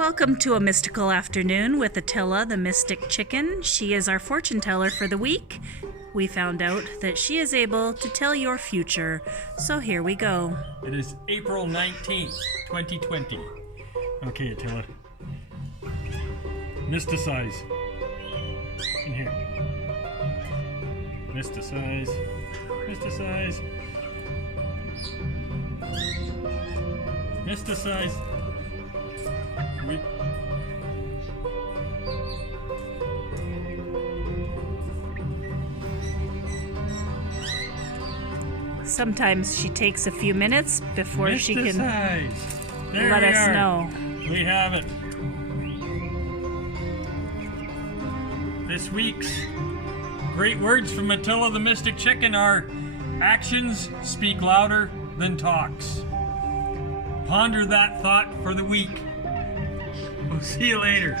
Welcome to a mystical afternoon with Attila the Mystic Chicken. She is our fortune teller for the week. We found out that she is able to tell your future, so here we go. It is April 19th, 2020. Okay, Attila. Mysticize. In here. Mysticize. Mysticize. Mysticize. Sometimes she takes a few minutes before she can there let we us are. know. We have it. This week's great words from Attila the Mystic Chicken are: actions speak louder than talks. Ponder that thought for the week. We'll see you later.